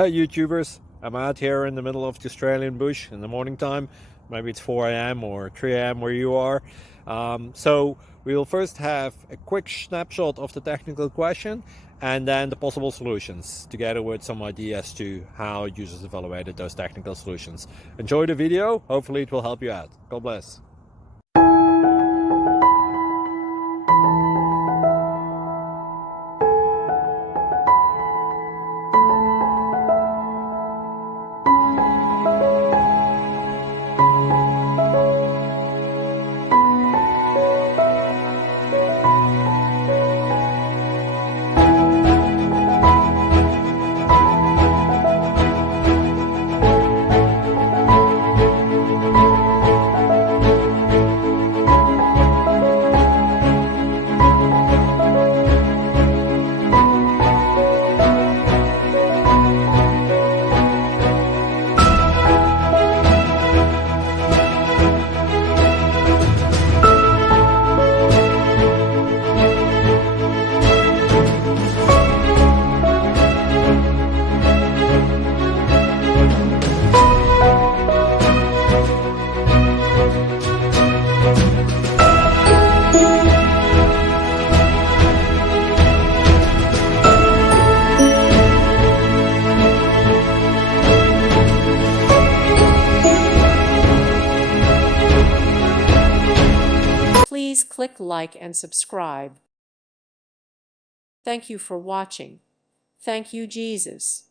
Hey YouTubers, I'm out here in the middle of the Australian bush in the morning time. Maybe it's 4 a.m. or 3 a.m. where you are. So we'll first have a quick snapshot of the technical question and then the possible solutions, together with some ideas to how users evaluated those technical solutions. Enjoy the video, hopefully it will help you out. God bless. Please click like and subscribe. Thank you for watching. Thank you, Jesus.